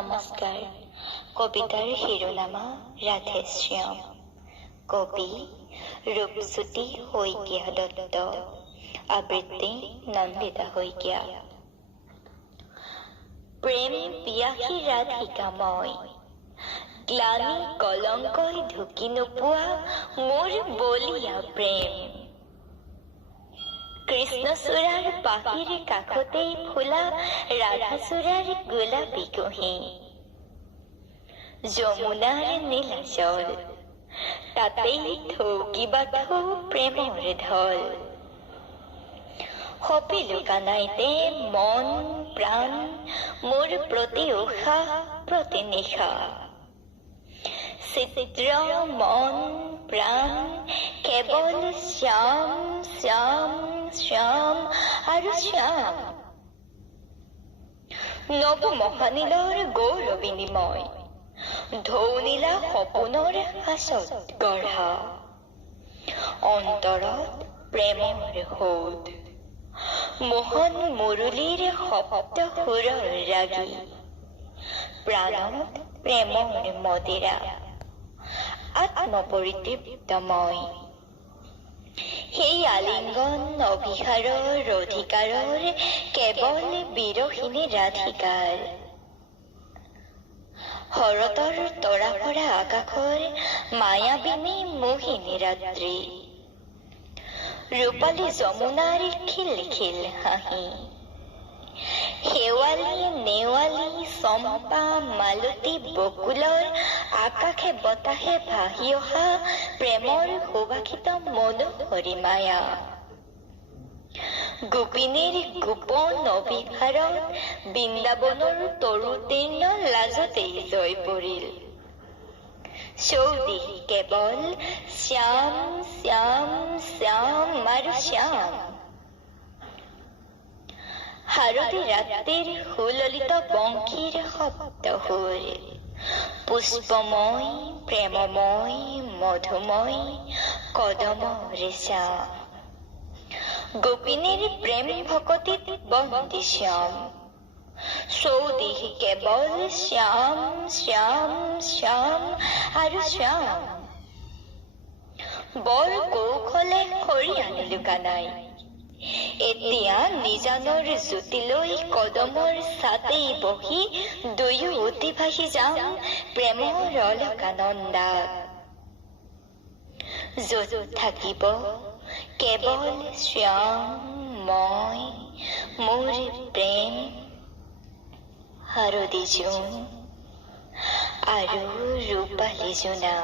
নমস্কাৰ। কবিতাৰ শিৰোনামা ৰাধেশ্যাম। কবি ৰূপজ্যোতি শইকীয়া দত্ত। আবৃত্তি নন্দিতা শইকীয়া। প্ৰেম পিয়াসী ৰাধিকা মই, গ্লানি কলংকই ঢুকি নোপোৱা মোৰ বলিয়া প্ৰেম। কৃষ্ণচূড়াৰ পাহিৰ কাষতেই ফুলা ৰাধাচূড়াৰ গোলাপী কুঁহি, যমুনাৰ নীলাচল তাতেই থৌকি বাথৌ প্ৰেমৰ ঢল। সপিলো কানাইতে মন প্ৰাণ মোৰ প্ৰতি উষা প্ৰতি নিশা। চিত্ৰ মন প্ৰাণ কেৱল শ্যাম শ্যাম শ্যাম আৰু শ্যাম। নৱ মহানীলৰ গৌৰ বিনিময়, ঢৌনীলা সপোনৰ হাছত গঢ়া। অন্তৰত প্ৰেমৰ সোঁত, মোহন মুৰলীৰ শব্দ সুৰৰ ৰাগী। প্ৰাণত প্ৰেমৰ মদিৰা, আত্মপৰিতৃপ্ত মই। সেই আলিংগন অভিসাৰৰ অধিকাৰৰ কেৱল বিৰহিনী ৰাধিকাৰ। শৰতৰ তৰা পৰা আকাশৰ মায়াবিনী মোহিনী ৰাত্ৰি। ৰূপালী যমুনাৰ খিলখিল হাঁহি, শেৱালি নেৱালী চম্পা মালতী বকুলৰ আকাশে বতাহে ভাহি অহা প্ৰেমৰ সুবাসিত মনোহৰী মায়া। গোপিনীৰ গোপন অভিসাৰত বৃন্দাবনৰ তৰুতীৰ্ণ লাজতেই জয় পৰিল। চৌদিশ কেৱল শ্যাম শ্যাম শ্যাম আৰু শ্যাম। শাৰদী ৰাতিৰ সুললিত বংশীৰ শব্দ সুৰ, পুষ্পময় প্ৰেমময় মধুময় কদমৰ চাম। গোপিনীৰ প্ৰেম ভকতিত বন্দী শ্যাম। চৌদিশ কেৱল শ্যাম শ্যাম শ্যাম আৰু শ্যাম। বৰ কৌশলে খৰি আনিলো কানাই, এতিয়া নিজানৰ জ্যোতিলৈ কদমৰ ছাতেই বহি দুয়ো উটি ভাহি যাম প্ৰেমৰ অলকানন্দাত। য'ত থাকিব কেৱল শ্যাম মই মোৰ প্ৰেম, হাৰদী জোন আৰু ৰূপালী জোনা।